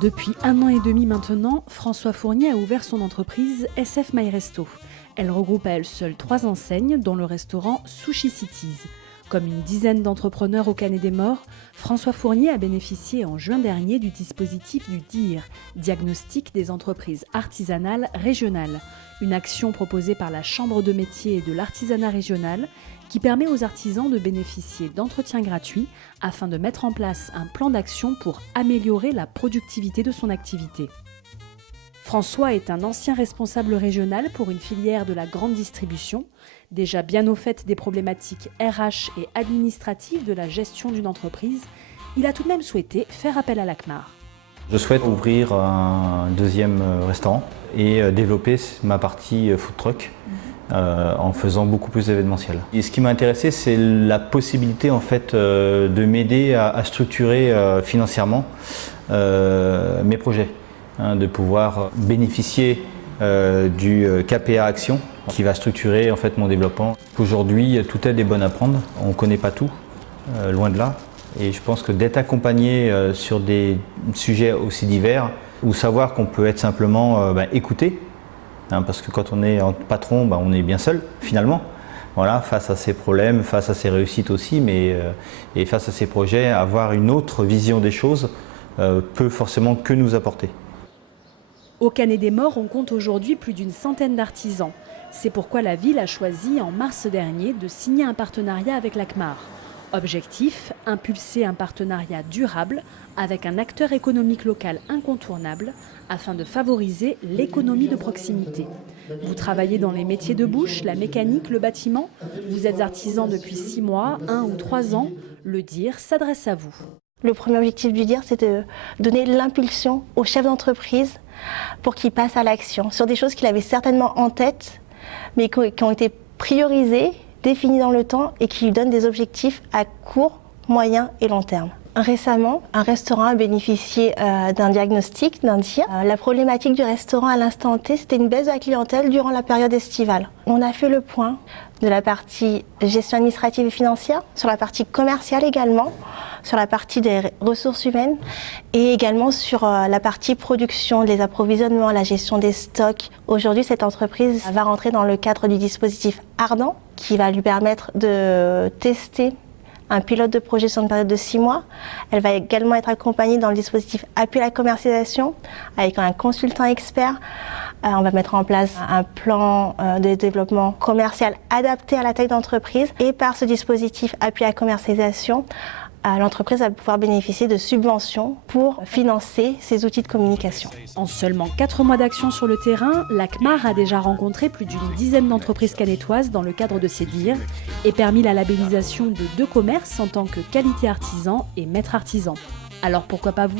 Depuis 1 an et demi maintenant, François Fournier a ouvert son entreprise SF My Resto. Elle regroupe à elle seule 3 enseignes, dont le restaurant Sushi Cities. Comme une dizaine d'entrepreneurs au Canet des Morts, François Fournier a bénéficié en juin dernier du dispositif du DIR, Diagnostic des entreprises artisanales régionales, une action proposée par la Chambre de métier et de l'artisanat régional qui permet aux artisans de bénéficier d'entretiens gratuits afin de mettre en place un plan d'action pour améliorer la productivité de son activité. François est un ancien responsable régional pour une filière de la grande distribution, déjà bien au fait des problématiques RH et administratives de la gestion d'une entreprise. Il a tout de même souhaité faire appel à l'ACMAR. Je souhaite ouvrir un deuxième restaurant et développer ma partie food truck en faisant beaucoup plus d'événementiel. Et ce qui m'a intéressé, c'est la possibilité en fait, de m'aider à structurer financièrement mes projets. De pouvoir bénéficier du KPA Action qui va structurer en fait mon développement. Aujourd'hui, toute aide est bonne à prendre. On ne connaît pas tout, loin de là. Et je pense que d'être accompagné sur des sujets aussi divers, ou savoir qu'on peut être simplement écouté, parce que quand on est en patron, on est bien seul finalement. Voilà, face à ses problèmes, face à ses réussites aussi, et face à ses projets, avoir une autre vision des choses peut forcément que nous apporter. Au Canet des Morts, on compte aujourd'hui plus d'une centaine d'artisans. C'est pourquoi la ville a choisi en mars dernier de signer un partenariat avec l'ACMAR. Objectif, impulser un partenariat durable avec un acteur économique local incontournable afin de favoriser l'économie de proximité. Vous travaillez dans les métiers de bouche, la mécanique, le bâtiment. Vous êtes artisan depuis 6 mois, 1 ou 3 ans. Le DIR s'adresse à vous. Le premier objectif du DIR, c'est de donner l'impulsion aux chefs d'entreprise pour qu'ils passent à l'action sur des choses qu'il avait certainement en tête, mais qui ont été priorisées, définies dans le temps et qui lui donnent des objectifs à court, moyen et long terme. Récemment, un restaurant a bénéficié d'un diagnostic, d'un DIR. La problématique du restaurant à l'instant T, c'était une baisse de la clientèle durant la période estivale. On a fait le point de la partie gestion administrative et financière, sur la partie commerciale également, sur la partie des ressources humaines et également sur la partie production, les approvisionnements, la gestion des stocks. Aujourd'hui, cette entreprise va rentrer dans le cadre du dispositif Ardent qui va lui permettre de tester un pilote de projet sur une période de 6 mois. Elle va également être accompagnée dans le dispositif Appui à la commercialisation avec un consultant expert. On va mettre en place un plan de développement commercial adapté à la taille d'entreprise et par ce dispositif Appui à la commercialisation, l'entreprise va pouvoir bénéficier de subventions pour financer ses outils de communication. En seulement 4 mois d'action sur le terrain, l'ACMAR a déjà rencontré plus d'une dizaine d'entreprises canétoises dans le cadre de ses DIR et permis la labellisation de 2 commerces en tant que qualité artisan et maître artisan. Alors pourquoi pas vous ?